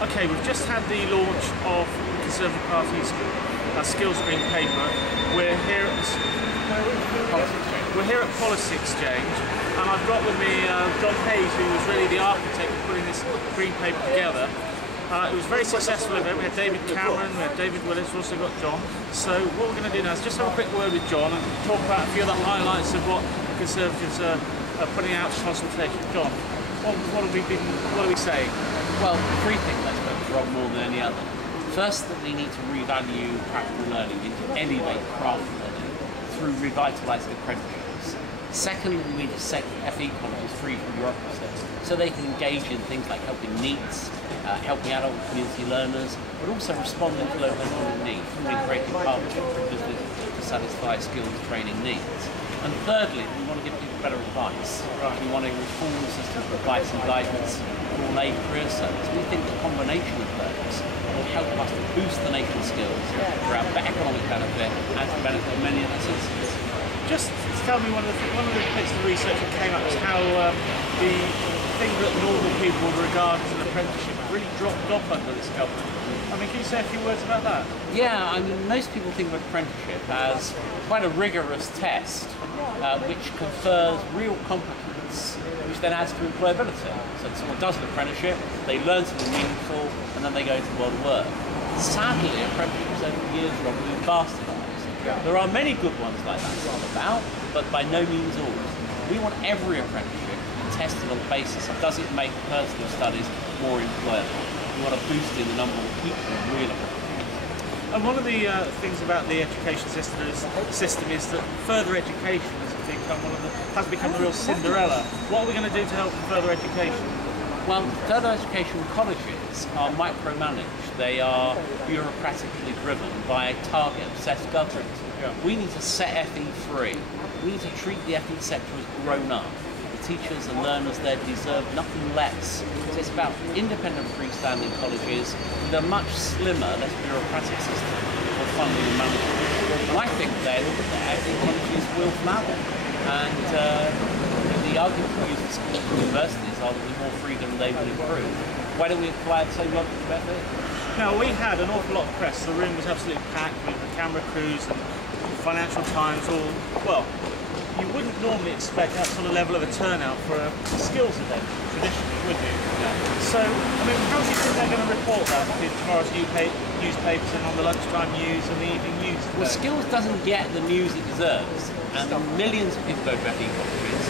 Okay, we've just had the launch of the Conservative Party's skills green paper. We're here at Policy Exchange, and I've got with me John Hayes, who was really the architect of putting this green paper together. It was a very successful event. We had David Cameron, we had David Willetts, we've also got John. So what we're going to do now is just have a quick word with John and talk about a few of the highlights of what the Conservatives are putting out for consultation. John, what are we saying? Well, three things I suppose, Rob, more than any other. First, that we need to revalue practical learning, we need to elevate craft learning through revitalising apprenticeships. Second, we need to set FE colleges free from bureaucracy so they can engage in things like helping NEETs, helping adult community learners, but also responding to local economic needs, through creating partnerships with business to satisfy skills training needs. And thirdly, we want to give people better advice. We want to reform the system for advice and guidance for all age career service. We think the combination of those will help us to boost the nation's skills for our economic benefit and for the benefit of many of our citizens. Just tell me one of the bits of research that came up is how the thing that normal people would regard as an apprenticeship really dropped off under this government. I mean, can you say a few words about that? Yeah, I mean, most people think of apprenticeship as quite a rigorous test which confers real competence, which then adds to employability. So someone does an apprenticeship, they learn something meaningful, and then they go into the world of work. Sadly, apprenticeships over the years have been bastardised. There are many good ones like that all about, but by no means all. We want every apprenticeship to be tested on the basis of does it make personal studies more employable. We want to boost in the number of people who really. And one of the things about the education system is that further education has become a real Cinderella. What are we going to do to help further education? Well, further education colleges are micromanaged. They are bureaucratically driven by target-obsessed government. Yeah. We need to set FE free. We need to treat the FE sector as grown up. The teachers and learners there deserve nothing less. So it's about independent freestanding colleges with a much slimmer, less bureaucratic system for funding and management. And I think then that FE colleges will flower. And the argument we use for schools and universities are that with more freedom they will improve. Why don't we apply the same logic to FE? Now, we had an awful lot of press. The room was absolutely packed with the camera crews and Financial Times, well, you wouldn't normally expect that sort of level of a turnout for a skills event, traditionally, would you? Yeah. So, I mean, how do you think they're going to report that in tomorrow's newspapers and on the lunchtime news and the evening news? Well, skills doesn't get the news it deserves, and millions of people go to FE colleges,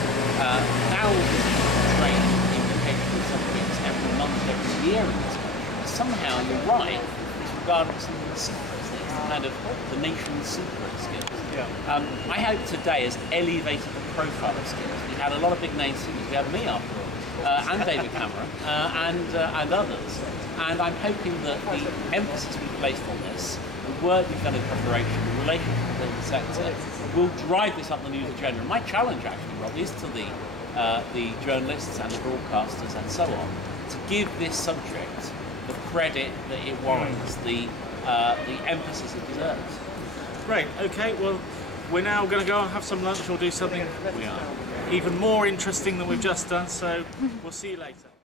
thousands of people train in vocational subjects every month, every year in this country. But somehow, you're right, it's regarded as something of secret, isn't it? It's kind of the nation's secret skills. Yeah. I hope today has elevated the profile of skills. We had a lot of big name speakers. We had me after all, and David Cameron, and others. And I'm hoping that the emphasis we placed on this, the work we've done in preparation, the relationship with the sector, will drive this up the news agenda. And my challenge, actually, Rob, is to the journalists and the broadcasters and so on to give this subject the credit that it warrants, the emphasis it deserves. Great, okay, well, we're now going to go and have some lunch or do something even more interesting than we've just done, so we'll see you later.